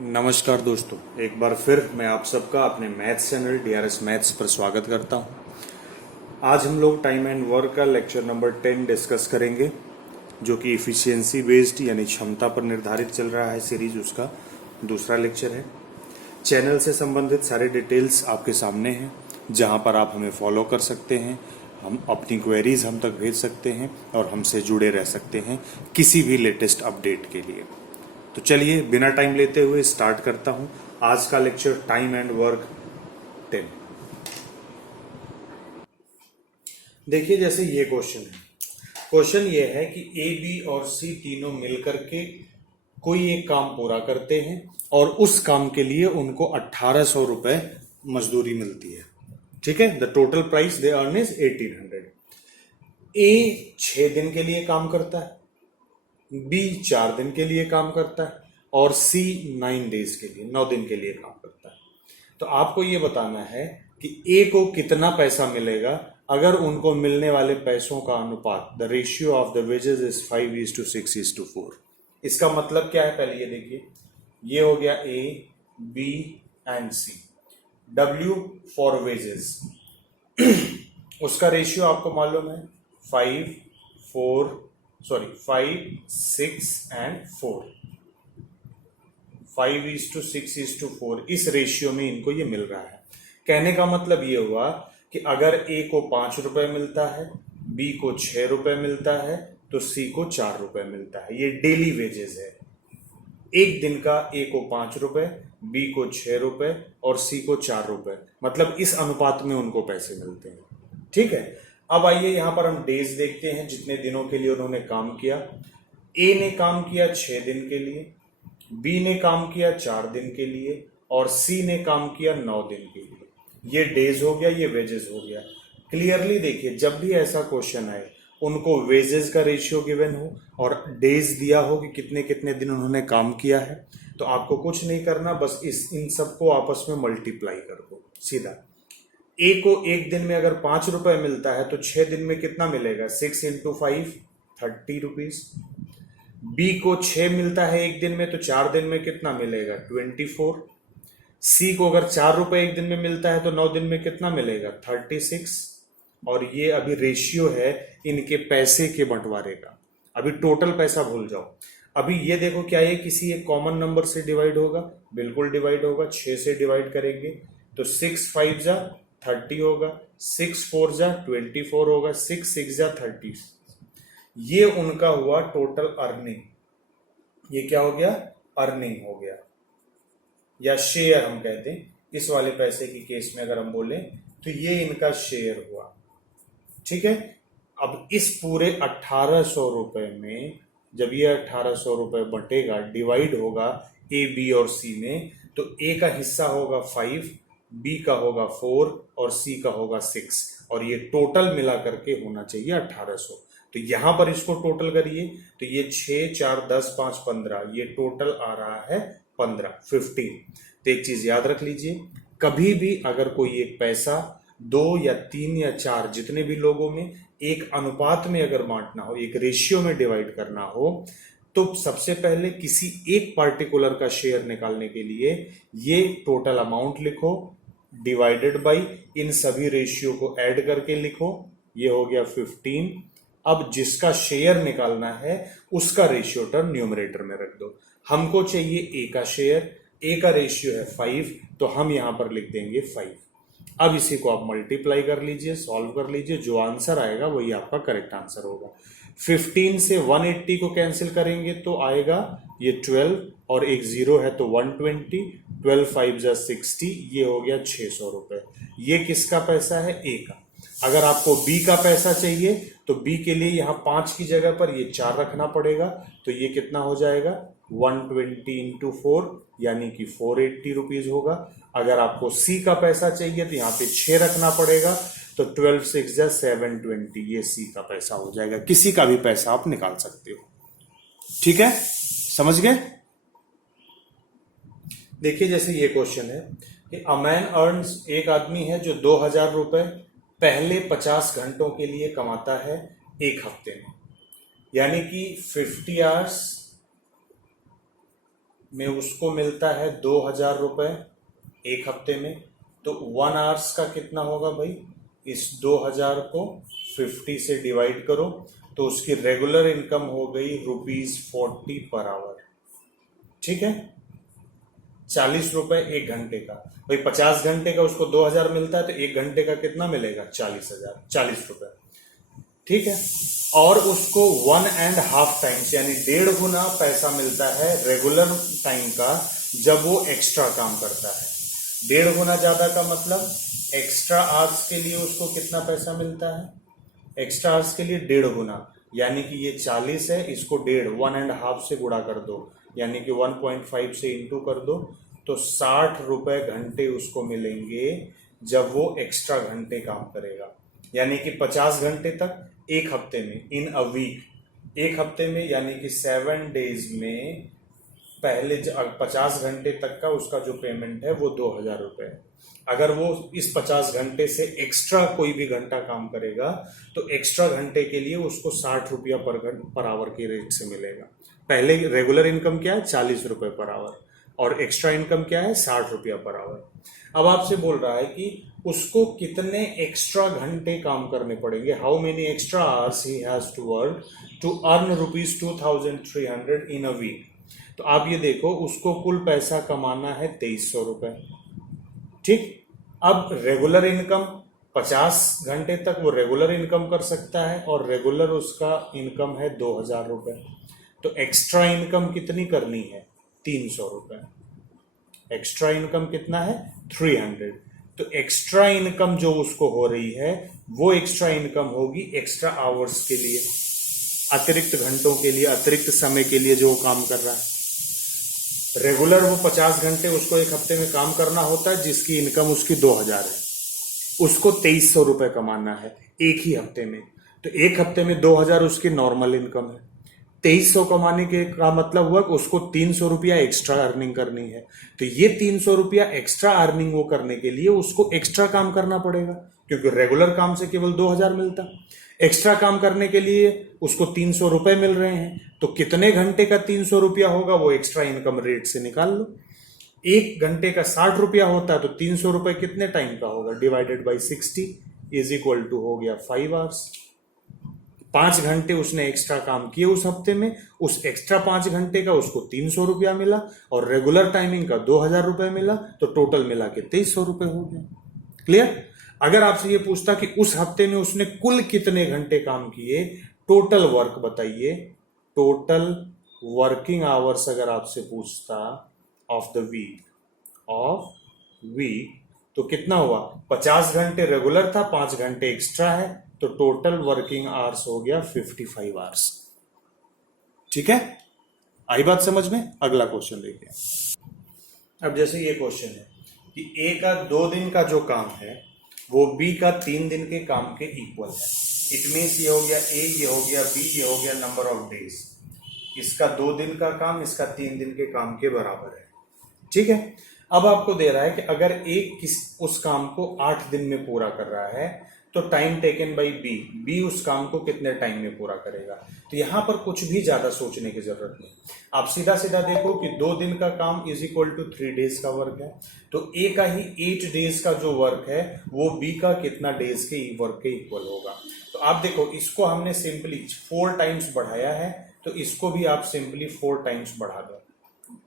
नमस्कार दोस्तों, एक बार फिर मैं आप सबका अपने मैथ्स चैनल डीआरएस मैथ्स पर स्वागत करता हूं। आज हम लोग टाइम एंड वर्क का लेक्चर नंबर 10 डिस्कस करेंगे, जो कि इफिशियंसी बेस्ड यानी क्षमता पर निर्धारित चल रहा है सीरीज, उसका दूसरा लेक्चर है। चैनल से संबंधित सारे डिटेल्स आपके सामने हैं, जहां पर आप हमें फॉलो कर सकते हैं, हम अपनी क्वेरीज हम तक भेज सकते हैं और हमसे जुड़े रह सकते हैं किसी भी लेटेस्ट अपडेट के लिए। तो चलिए बिना टाइम लेते हुए स्टार्ट करता हूं आज का लेक्चर टाइम एंड वर्क 10। देखिए, जैसे ये क्वेश्चन ये है कि ए बी और सी तीनों मिलकर के कोई एक काम पूरा करते हैं और उस काम के लिए उनको 1800 रुपए मजदूरी मिलती है। ठीक है, the total price they earn is 1800। ए 6 दिन के लिए काम करता है, बी 4 दिन के लिए काम करता है और सी 9 डेज के लिए 9 दिन के लिए काम करता है। तो आपको ये बताना है कि ए को कितना पैसा मिलेगा अगर उनको मिलने वाले पैसों का अनुपात, the ratio of the wages is 5:6:4। इसका मतलब क्या है, पहले ये देखिए। ये हो गया A, B and C. W for wages उसका रेशियो आपको मालूम है 5, 6 एंड 4। 5:6:4 इस रेशियो में इनको ये मिल रहा है। कहने का मतलब ये हुआ कि अगर ए को 5 रुपए मिलता है, बी को 6 रुपए मिलता है, तो सी को 4 रुपए मिलता है। ये डेली वेजेस है। एक दिन का ए को 5 रुपए, बी को 6 रुपए और सी को 4 रुपए, मतलब इस अनुपात में उनको पैसे मिलते हैं। ठीक है, अब आइए यहां पर हम डेज देखते हैं, जितने दिनों के लिए उन्होंने काम किया। ए ने काम किया 6 दिन के लिए, बी ने काम किया 4 दिन के लिए और सी ने काम किया 9 दिन के लिए। ये डेज हो गया, ये वेजेस हो गया। क्लियरली देखिए, जब भी ऐसा क्वेश्चन आए उनको वेजेस का रेशियो गिवन हो और डेज दिया हो कि कितने कितने दिन उन्होंने काम किया है, तो आपको कुछ नहीं करना, बस इन सबको आपस में मल्टीप्लाई कर दो सीधा। ए को एक दिन में अगर 5 रुपए मिलता है तो 6 दिन में कितना मिलेगा, 6 × 5 30 रुपीज। बी को 6 मिलता है एक दिन में तो 4 दिन में कितना मिलेगा, 24। सी को अगर 4 रुपए एक दिन में मिलता है तो 9 दिन में कितना मिलेगा, 36। और ये अभी रेशियो है इनके पैसे के बंटवारे का। अभी टोटल पैसा भूल जाओ। अभी ये देखो, क्या ये किसी एक कॉमन नंबर से डिवाइड होगा? बिल्कुल डिवाइड होगा। 6 से डिवाइड करेंगे तो 6 5 जा 30 होगा, 6 4 जा 24 होगा, 6 6 जा 30। ये उनका हुआ टोटल अर्निंग। ये क्या हो गया, अर्निंग हो गया, या शेयर हम कहते हैं। इस वाले पैसे की केस में अगर हम बोलें तो ये इनका शेयर हुआ। ठीक है, अब इस पूरे 1800 रुपए में जब ये 1800 रुपए बटेगा, डिवाइड होगा ए बी और सी में, तो ए का हिस्सा होगा 5, बी का होगा 4 और सी का होगा 6, और ये टोटल मिला करके होना चाहिए 1800। तो यहां पर इसको टोटल करिए तो ये 6 4 10 5 15, ये टोटल आ रहा है 15 तो एक चीज याद रख लीजिए, कभी भी अगर कोई एक पैसा 2 या 3 या 4 जितने भी लोगों में एक अनुपात में अगर बांटना हो, एक रेशियो में डिवाइड करना हो, तो सबसे पहले किसी एक पार्टिकुलर का शेयर निकालने के लिए ये टोटल अमाउंट लिखो, डिवाइडेड बाई इन सभी रेशियो को ऐड करके लिखो, ये हो गया 15। अब जिसका शेयर निकालना है उसका रेशियो टर्म न्यूमरेटर में रख दो। हमको चाहिए ए का शेयर, ए का रेशियो है 5, तो हम यहां पर लिख देंगे 5। अब इसी को आप मल्टीप्लाई कर लीजिए, सॉल्व कर लीजिए, जो आंसर आएगा वही आपका करेक्ट आंसर होगा। 15 से 180 को कैंसिल करेंगे तो आएगा ये 12 और एक 0 है तो 120, 12 5 जा 60, ये हो गया 600 रुपए। ये किसका पैसा है, ए का। अगर आपको बी का पैसा चाहिए तो बी के लिए यहां 5 की जगह पर ये 4 रखना पड़ेगा, तो ये कितना हो जाएगा, 120 × 4 यानी कि 480 रुपीज होगा। अगर आपको सी का पैसा चाहिए तो यहाँ पे 6 रखना पड़ेगा, तो 12 6 जा 720, ये सी का पैसा हो जाएगा। किसी का भी पैसा आप निकाल सकते हो। ठीक है, समझ गए? देखिए, जैसे ये क्वेश्चन है कि अ मैन अर्न्स, एक आदमी है जो 2000 रुपए पहले 50 घंटों के लिए कमाता है एक हफ्ते में, यानी कि 50 आवर्स में उसको मिलता है 2,000 रुपये एक हफ्ते में, तो 1 आवर्स का कितना होगा भाई, इस 2,000 को 50 से डिवाइड करो तो उसकी रेगुलर इनकम हो गई ₹40 पर आवर। ठीक है, 40 रुपए एक घंटे का, भाई 50 घंटे का उसको 2,000 मिलता है, तो एक घंटे का कितना मिलेगा, 40 रुपए। ठीक है, और उसको 1.5 टाइम्स यानी 1.5 गुना पैसा मिलता है रेगुलर टाइम का जब वो एक्स्ट्रा काम करता है। 1.5 गुना ज्यादा का मतलब एक्स्ट्रा आवर्स के लिए उसको कितना पैसा मिलता है, एक्स्ट्रा आवर्स के लिए 1.5 गुना, यानी कि ये 40 है, इसको 1.5 से गुणा कर दो, यानी कि 1.5 से इंटू कर दो, तो 60 रुपए घंटे उसको मिलेंगे जब वो एक्स्ट्रा घंटे काम करेगा। यानी कि 50 घंटे तक एक हफ्ते में, इन अ वीक, एक हफ्ते में यानी कि 7 डेज में पहले 50 घंटे तक का उसका जो पेमेंट है वो 2,000 रुपए है। अगर वो इस 50 घंटे से एक्स्ट्रा कोई भी घंटा काम करेगा तो एक्स्ट्रा घंटे के लिए उसको 60 रुपया पर आवर के रेट से मिलेगा। पहले रेगुलर इनकम क्या है, 40 रुपए पर आवर, और एक्स्ट्रा इनकम क्या है, 60 रुपया पर आवर। अब आपसे बोल रहा है कि उसको कितने एक्स्ट्रा घंटे काम करने पड़ेंगे, how many extra hours he has to work to earn ₹2,300 in a week. तो आप ये देखो, उसको कुल पैसा कमाना है 2,300 रुपए। ठीक, अब रेगुलर इनकम 50 घंटे तक वो रेगुलर इनकम कर सकता है, और रेगुलर उसका इनकम है 2,000 रुपए। तो एक्स्ट्रा इनकम कितनी करनी है, 300 रुपए। एक्स्ट्रा इनकम कितना है, 300। तो एक्स्ट्रा इनकम जो उसको हो रही है वो एक्स्ट्रा इनकम होगी एक्स्ट्रा आवर्स के लिए, अतिरिक्त घंटों के लिए, अतिरिक्त समय के लिए जो वो काम कर रहा है। रेगुलर वो 50 घंटे उसको एक हफ्ते में काम करना होता है, जिसकी इनकम उसकी 2,000 है, उसको 2,300 रुपए कमाना है एक ही हफ्ते में। तो एक हफ्ते में 2,000 उसकी नॉर्मल इनकम है। 2,300 कमाने के का मतलब हुआ कि उसको 300 रुपया एक्स्ट्रा अर्निंग करनी है। तो ये 300 रुपया एक्स्ट्रा अर्निंग वो करने के लिए उसको एक्स्ट्रा काम करना पड़ेगा, क्योंकि रेगुलर काम से केवल 2,000 मिलता। एक्स्ट्रा काम करने के लिए उसको 300 रुपए मिल रहे हैं, तो कितने घंटे का 300 रुपया होगा वो एक्स्ट्रा इनकम रेट से निकाल लो। एक घंटे का 60 रुपया होता है, तो 300 रुपए कितने टाइम का होगा, divided by 60 is equal to हो गया 5 आवर्स। 5 घंटे उसने एक्स्ट्रा काम किए उस हफ्ते में, उस एक्स्ट्रा 5 घंटे का उसको 300 रुपया मिला, और रेगुलर टाइमिंग का 2,000 रुपए मिला, तो टोटल मिला के 2,300 रुपए हो गया। क्लियर। अगर आपसे ये पूछता कि उस हफ्ते में उसने कुल कितने घंटे काम किए, टोटल वर्क बताइए, टोटल वर्किंग आवर्स अगर आपसे पूछता ऑफ द वीक, तो कितना हुआ, 50 घंटे रेगुलर था, 5 घंटे एक्स्ट्रा है, तो टोटल वर्किंग आवर्स हो गया 55 आवर्स। ठीक है, आई बात समझ में। अगला क्वेश्चन देखिए। अब जैसे ये क्वेश्चन है कि ए का 2 दिन का जो काम है वो बी का 3 दिन के काम के इक्वल है। इट मीन्स ये हो गया ए, ये हो गया बी, ये हो गया नंबर ऑफ डेज। इसका 2 दिन का काम इसका 3 दिन के काम के बराबर है। ठीक है, अब आपको दे रहा है कि अगर ए उस काम को 8 दिन में पूरा कर रहा है, तो टाइम टेकन बाई बी उस काम को कितने टाइम में पूरा करेगा। तो यहां पर कुछ भी ज्यादा सोचने की जरूरत नहीं, आप सीधा सीधा देखो कि 2 दिन का काम इज इक्वल टू 3 डेज का वर्क है, तो ए का ही 8 डेज का जो वर्क है वो बी का कितना डेज के वर्क के इक्वल होगा। तो आप देखो, इसको हमने सिंपली 4 टाइम्स बढ़ाया है, तो इसको भी आप सिंपली 4 टाइम्स बढ़ा दो।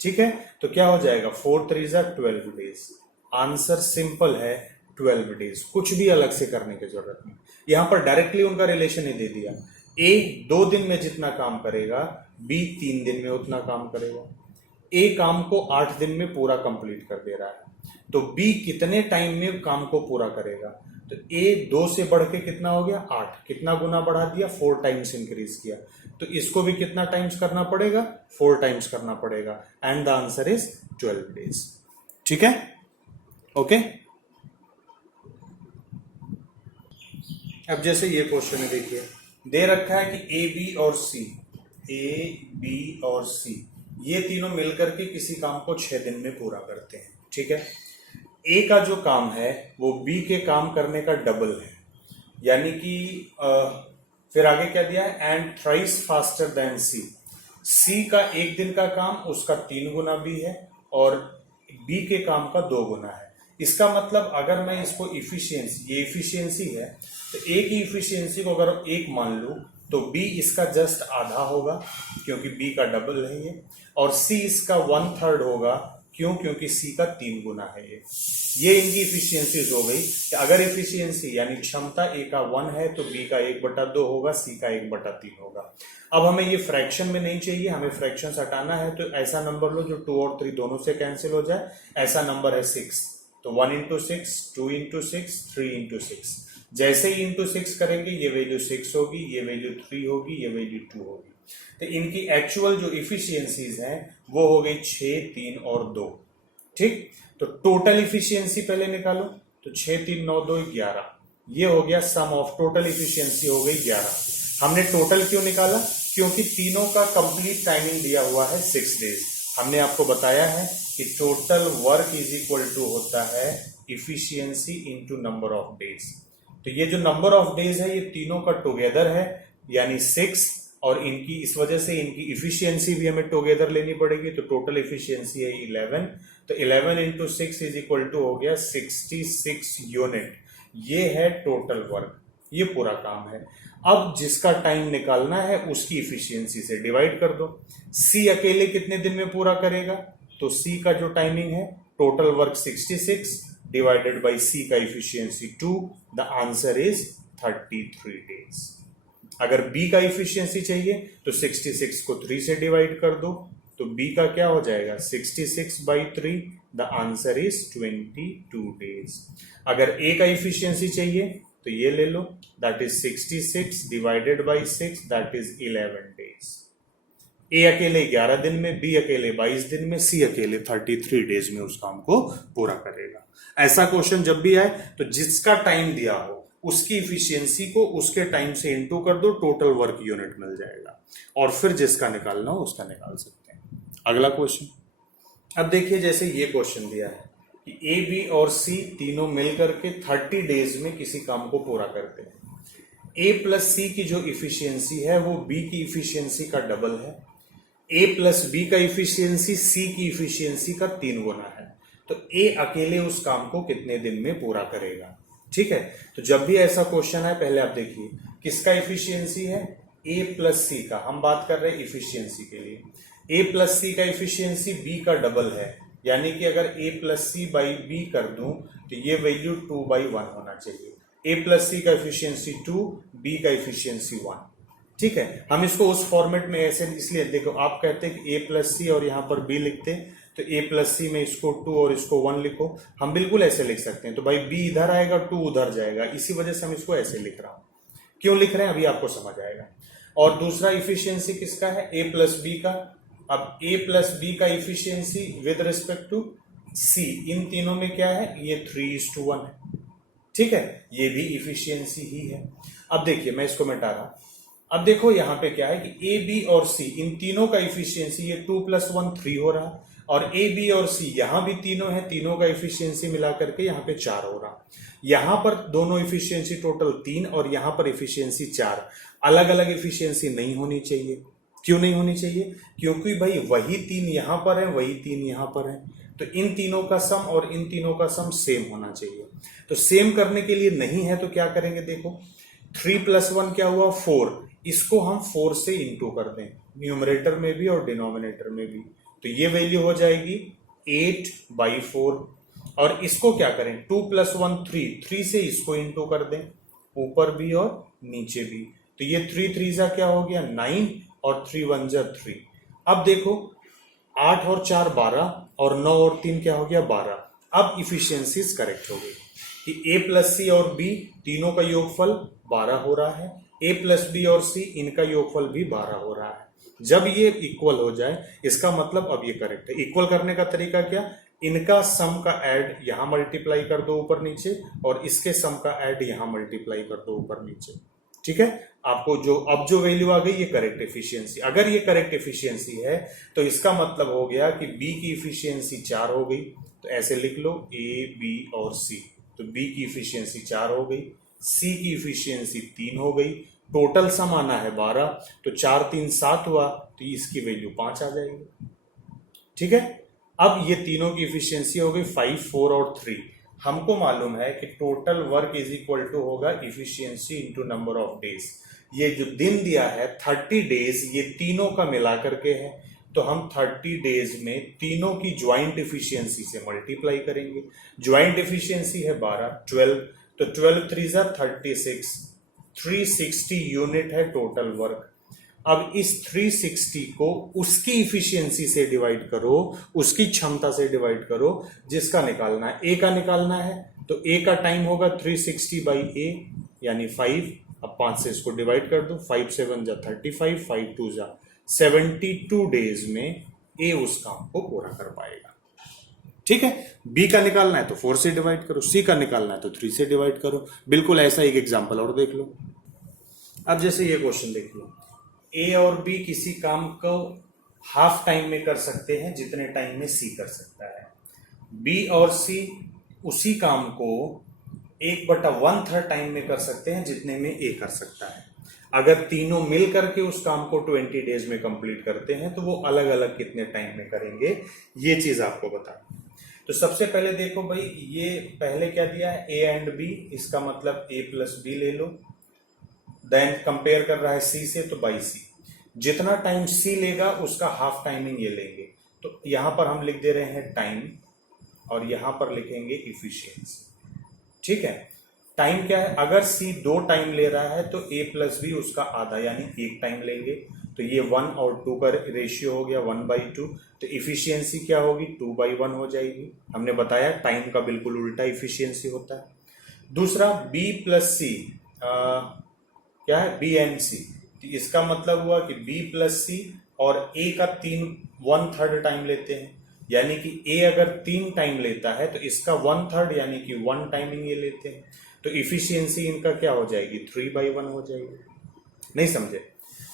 ठीक है, तो क्या हो जाएगा, 4 3 12 डेज। आंसर सिंपल है, 12 डेज, कुछ भी अलग से करने की जरूरत नहीं। यहां पर डायरेक्टली उनका रिलेशन ही दे दिया, ए 2 दिन में जितना काम करेगा बी 3 दिन में उतना काम करेगा। ए काम को 8 दिन में पूरा कंप्लीट कर दे रहा है, तो बी कितने टाइम में काम को पूरा करेगा। तो ए 2 से बढ़ के कितना हो गया, 8, कितना गुना बढ़ा दिया, 4 टाइम्स इंक्रीज किया, तो इसको भी कितना टाइम्स करना पड़ेगा, 4 टाइम्स करना पड़ेगा, and the answer is 12 days. ठीक है, ओके। अब जैसे ये क्वेश्चन है, देखिए दे रखा है कि ए बी और सी ये तीनों मिलकर के किसी काम को 6 दिन में पूरा करते हैं। ठीक है, ए का जो काम है वो बी के काम करने का डबल है, यानी कि फिर आगे क्या दिया है, एंड थ्राइस फास्टर देन सी, सी का एक दिन का काम उसका 3 गुना बी है और बी के काम का 2 गुना है। इसका मतलब अगर मैं इसको इफिशियंसी, ये इफिशियंसी है, तो ए की इफिशियंसी को अगर 1 मान लूं तो बी इसका जस्ट आधा होगा क्योंकि बी का डबल है ये, और सी इसका 1/3 होगा क्योंकि सी का 3 गुना है ये इनकी इफिशियंसीज हो गई कि अगर इफिशियंसी यानी क्षमता ए का 1 है तो बी का 1/2 होगा, सी का 1/3 होगा। अब हमें ये फ्रैक्शन में नहीं चाहिए, हमें फ्रैक्शन हटाना है, तो ऐसा नंबर लो जो 2 और 3 दोनों से कैंसिल हो जाए। ऐसा नंबर है 6, तो 1 into 6, 2 into 6, 3 into 6। जैसे ही इंटू 6 करेंगे ये वैल्यू 6 होगी, ये वैल्यू 3 होगी, ये वैल्यू 2 होगी। तो इनकी एक्चुअल जो इफिशियंसीज हैं वो हो गई 6, 3 और 2। ठीक, तो टोटल इफिशियंसी पहले निकालो, तो 6, 3, 9, 2, 11, ये हो गया सम ऑफ टोटल इफिशियंसी हो गई 11। हमने टोटल क्यों निकाला? क्योंकि तीनों का कंप्लीट टाइमिंग दिया हुआ है 6 डेज। हमने आपको बताया है कि total work is equal to होता है efficiency into number of days. तो ये जो नंबर ऑफ डेज है ये तीनों का टुगेदर है यानी 6, और इनकी इस वजह से इनकी इफिशियंसी भी हमें टुगेदर लेनी पड़ेगी, तो टोटल इफिशियंसी है 11। तो 11 into 6 इज इक्वल टू हो गया 66 यूनिट। ये है टोटल वर्क, ये पूरा काम है। अब जिसका टाइम निकालना है उसकी इफिशियंसी से डिवाइड कर दो। सी अकेले कितने दिन में पूरा करेगा? तो सी का जो टाइमिंग है टोटल वर्क 66 डिवाइडेड बाई सी का efficiency 2, the answer is 33 days. अगर बी का इफिशियंसी चाहिए तो 66 को 3 से डिवाइड कर दो, तो बी का क्या हो जाएगा 66/3, द आंसर इज 22 डेज। अगर ए का इफिशियंसी चाहिए तो ये ले लो, that is 66 divided by 6, that is 11 days. A अकेले 11 दिन में, बी अकेले 22 दिन में, सी अकेले 33 डेज में उस काम को पूरा करेगा। ऐसा क्वेश्चन जब भी आए तो जिसका टाइम दिया हो उसकी इफिशियंसी को उसके टाइम से इनटू कर दो, टोटल वर्क यूनिट मिल जाएगा, और फिर जिसका निकालना हो उसका निकाल सकते हैं। अगला क्वेश्चन, अब देखिए जैसे ये क्वेश्चन दिया है कि ए, बी और सी तीनों मिलकर के 30 डेज में किसी काम को पूरा करते हैं। ए प्लस सी की जो इफिशियंसी है वो बी की इफिशियंसी का डबल है। ए प्लस बी का इफिशियंसी सी की इफिशियंसी का 3 गुना है। तो ए अकेले उस काम को कितने दिन में पूरा करेगा? ठीक है, तो जब भी ऐसा क्वेश्चन है पहले आप देखिए किसका इफिशियंसी है, ए प्लस सी का। हम बात कर रहे हैं इफिशियंसी के लिए। ए प्लस सी का इफिशियंसी बी का डबल है, यानी कि अगर ए प्लस सी बाई बी कर दूं तो ये वैल्यू 2/1 होना चाहिए। ए प्लस सी का इफिशियंसी 2, बी का इफिशियंसी 1। ठीक है, हम इसको उस फॉर्मेट में ऐसे इसलिए देखो, आप कहते हैं कि ए प्लस सी और यहां पर बी लिखते, तो ए प्लस सी में इसको 2 और इसको 1 लिखो। हम बिल्कुल ऐसे लिख सकते हैं, तो भाई बी इधर आएगा, 2 उधर जाएगा, इसी वजह से हम इसको ऐसे लिख रहा हूं। क्यों लिख रहे हैं अभी आपको समझ आएगा। और दूसरा इफिशियंसी किसका है, ए प्लस बी का। अब ए प्लस बी का इफिशियंसी विद रिस्पेक्ट टू सी, इन तीनों में क्या है, ये 3:1 है। ठीक है, ये भी इफिशियंसी ही है। अब देखिए मैं इसको मिटा रहा। अब देखो यहां पे क्या है कि ए, बी और सी इन तीनों का इफिशियंसी ये 2 + 1 3 हो रहा, और ए, बी और सी यहां भी तीनों है, तीनों का इफिशियंसी मिला करके यहां पे 4 हो रहा। यहां पर दोनों इफिशियंसी टोटल 3 और यहां पर इफिशियंसी 4। अलग अलग इफिशियंसी नहीं होनी चाहिए। क्यों नहीं होनी चाहिए? क्योंकि भाई वही 3 यहां पर है, वही 3 यहां पर है, तो इन तीनों का सम और इन तीनों का सम सेम होना चाहिए। तो सेम करने के लिए नहीं है तो क्या करेंगे, देखो 3 + 1 क्या हुआ 4, इसको हम 4 से इंटू कर दें, न्यूमरेटर में भी और डिनोमिनेटर में भी, तो ये वैल्यू हो जाएगी 8/4। और इसको क्या करें, 2 + 1 3 से इसको इंटू कर दें, ऊपर भी और नीचे भी, तो ये 3 3 क्या हो गया 9 और 3 1 3। अब देखो 8 और 4 12 और 9 और 3 क्या हो गया 12। अब इफिशियंसीज करेक्ट हो गई कि ए प्लस सी और बी तीनों का योगफल 12 हो रहा है, ए प्लस बी और सी इनका योगफल भी 12 हो रहा है। जब ये इक्वल हो जाए इसका मतलब अब ये करेक्ट है। इक्वल करने का तरीका क्या, इनका सम का ऐड यहां मल्टीप्लाई कर दो ऊपर नीचे, और इसके सम का ऐड यहां मल्टीप्लाई कर दो ऊपर नीचे। ठीक है, आपको जो अब जो वैल्यू आ गई ये करेक्ट एफिशिएंसी। अगर ये करेक्ट एफिशिएंसी है तो इसका मतलब हो गया कि बी की इफिशियंसी 4 हो गई, तो ऐसे लिख लो ए, बी और सी, तो बी की इफिशियंसी 4 हो गई, सी की इफिशियंसी 3 हो गई, टोटल सम आना है 12, तो 4 3 7 हुआ, तो इसकी वैल्यू 5 आ जाएगी। ठीक है, अब ये तीनों की इफिशियंसी हो गई 5, 4 और 3। हमको मालूम है कि total work is equal to होगा efficiency into number of days. ये जो दिन दिया है 30 डेज, ये तीनों का मिला करके है, तो हम 30 डेज में तीनों की ज्वाइंट इफिशियंसी से मल्टीप्लाई करेंगे। ज्वाइंट इफिशियंसी है 12, 12, तो 12 3 जा 36, 360 यूनिट है टोटल वर्क। अब इस 360 को उसकी इफिशियंसी से डिवाइड करो, उसकी क्षमता से डिवाइड करो जिसका निकालना है, ए का निकालना है। तो ए का टाइम होगा 360 बाई ए यानी 5। अब 5 से इसको डिवाइड कर दो, 5 7 जा 35, 5 2 जा 72 डेज में ए उस काम को पूरा कर पाएगा। ठीक है, बी का निकालना है तो 4 से डिवाइड करो, सी का निकालना है तो 3 से डिवाइड करो। बिल्कुल ऐसा एक एग्जांपल और देख लो। अब जैसे ये क्वेश्चन देख लो, ए और बी किसी काम को हाफ टाइम में कर सकते हैं जितने टाइम में सी कर सकता है। बी और सी उसी काम को 1/1/3 टाइम में कर सकते हैं जितने में ए कर सकता है। अगर तीनों मिल करके उस काम को 20 डेज में कंप्लीट करते हैं तो वो अलग अलग कितने टाइम में करेंगे, ये चीज आपको बता। तो सबसे पहले देखो भाई, ये पहले क्या दिया है, ए एंड बी, इसका मतलब ए प्लस बी ले लो। देन कंपेयर कर रहा है सी से, तो बाई सी। जितना टाइम सी लेगा उसका हाफ टाइमिंग ये लेंगे। तो यहां पर हम लिख दे रहे हैं टाइम और यहां पर लिखेंगे इफिशियंसी। ठीक है, टाइम क्या है, अगर सी 2 टाइम ले रहा है तो ए प्लस बी उसका आधा यानी 1 टाइम लेंगे। तो ये 1 और 2 का रेशियो हो गया 1/2। तो इफिशियंसी क्या होगी, 2/1 हो जाएगी। हमने बताया टाइम का बिल्कुल उल्टा इफिशियंसी होता है। दूसरा बी प्लस सी, क्या है, बी एंड सी। तो इसका मतलब हुआ कि बी प्लस सी और ए का 1/3 टाइम लेते हैं, यानी कि ए अगर 3 टाइम लेता है तो इसका 1/3 यानी कि 1 टाइमिंग ये लेते हैं। तो इफिशियंसी इनका क्या हो जाएगी, 3/1 हो जाएगी। नहीं समझे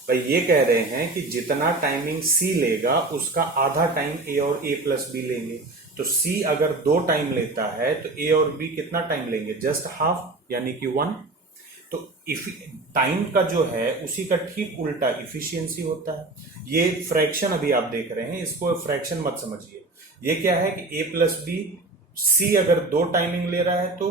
भाई, ये कह रहे हैं कि जितना टाइमिंग सी लेगा उसका आधा टाइम ए और ए प्लस बी लेंगे। तो सी अगर 2 टाइम लेता है तो ए और बी कितना टाइम लेंगे, जस्ट हाफ यानी कि 1। तो टाइम का जो है उसी का ठीक उल्टा इफिशियंसी होता है। ये फ्रैक्शन अभी आप देख रहे हैं, इसको फ्रैक्शन मत समझिए। ये क्या है कि ए प्लस बी, सी अगर 2 टाइमिंग ले रहा है तो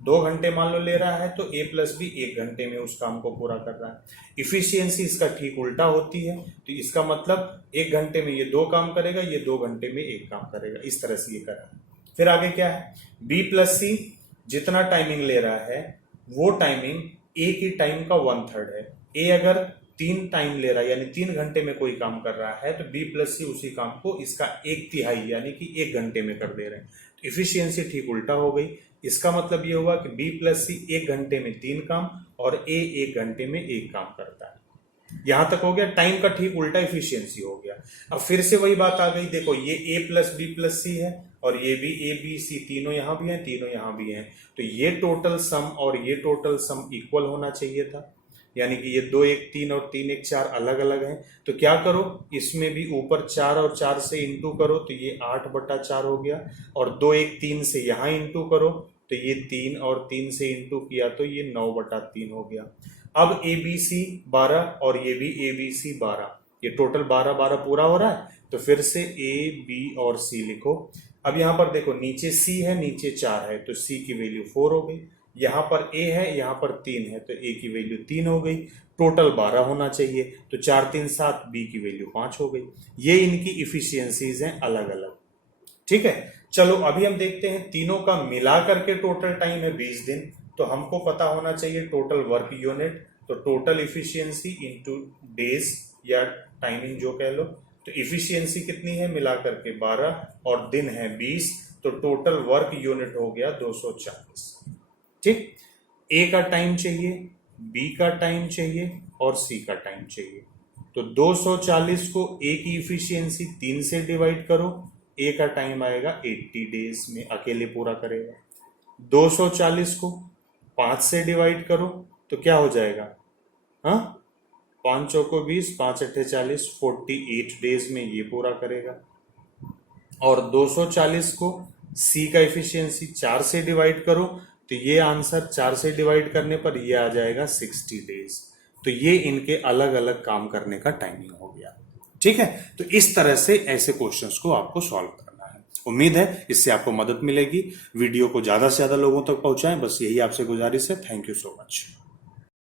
2 घंटे मान लो ले रहा है, तो ए प्लस बी 1 घंटे में उस काम को पूरा कर रहा है। इफिशियंसी इसका ठीक उल्टा होती है, तो इसका मतलब 1 घंटे में ये 2 काम करेगा, ये 2 घंटे में 1 काम करेगा। इस तरह से ये कर रहा है। फिर आगे क्या है, बी प्लस सी जितना टाइमिंग ले रहा है वो टाइमिंग ए की टाइम का 1/3 है। ए अगर 3 टाइम ले रहा है यानी 3 घंटे में कोई काम कर रहा है, तो बी प्लस सी उसी काम को इसका 1/3 यानी कि 1 घंटे में कर दे रहे हैं। तो इफिशियंसी ठीक उल्टा हो गई। इसका मतलब ये हुआ कि बी प्लस सी 1 घंटे में 3 काम और ए 1 घंटे में 1 काम करता है। यहां तक हो गया, टाइम का ठीक उल्टा इफिशियंसी हो गया। अब फिर से वही बात आ गई, देखो ये ए प्लस बी प्लस सी है और ये भी ए बी सी, तीनों यहां भी हैं, तीनों यहां भी हैं। तो ये टोटल सम और ये टोटल सम इक्वल होना चाहिए था, यानी कि ये 2 1 3 और 3 1 4 अलग अलग हैं। तो क्या करो, इसमें भी ऊपर 4 और 4 से इंटू करो तो ये 8/4 हो गया, और 2 1 3 से यहां इंटू करो तो ये 3 और 3 से इंटू किया तो ये 9/3 हो गया। अब ए बी सी 12 और ये भी ए बी सी 12, ये टोटल 12 पूरा हो रहा है। तो फिर से ए बी और सी लिखो। अब यहां पर देखो, नीचे सी है नीचे 4 है, तो सी की वैल्यू 4 हो गई। यहां पर ए है यहां पर 3 है, तो ए की वैल्यू 3 हो गई। टोटल 12 होना चाहिए, तो 4 3 7, बी की वैल्यू 5 हो गई। ये इनकी इफिशियंसीज हैं अलग अलग। ठीक है, चलो अभी हम देखते हैं तीनों का मिला करके टोटल टाइम है 20 दिन। तो हमको पता होना चाहिए टोटल वर्क यूनिट, तो टोटल इफिशियंसी इंटू डेज या टाइमिंग जो कह लो। तो इफिशियंसी कितनी है, मिला करके 12 और दिन है 20, तो टोटल वर्क यूनिट हो गया 240। ठीक, ए का टाइम चाहिए, बी का टाइम चाहिए और सी का टाइम चाहिए। तो 240 को ए की इफिशियंसी 3 से डिवाइड करो, ए का टाइम आएगा 80 डेज में अकेले पूरा करेगा। 240 को 5 से डिवाइड करो तो क्या हो जाएगा, हाँ 5 चौको 20, 5 अट्ठे 40, 48 डेज में ये पूरा करेगा। और 240 को सी का इफिशियंसी 4 से डिवाइड करो तो ये आंसर 4 से डिवाइड करने पर ये आ जाएगा 60 डेज। तो ये इनके अलग अलग काम करने का टाइमिंग हो गया। ठीक है, तो इस तरह से ऐसे क्वेश्चंस को आपको सॉल्व करना है। उम्मीद है इससे आपको मदद मिलेगी। वीडियो को ज्यादा से ज्यादा लोगों तक पहुंचाएं, बस यही आपसे गुजारिश है। Thank you so much.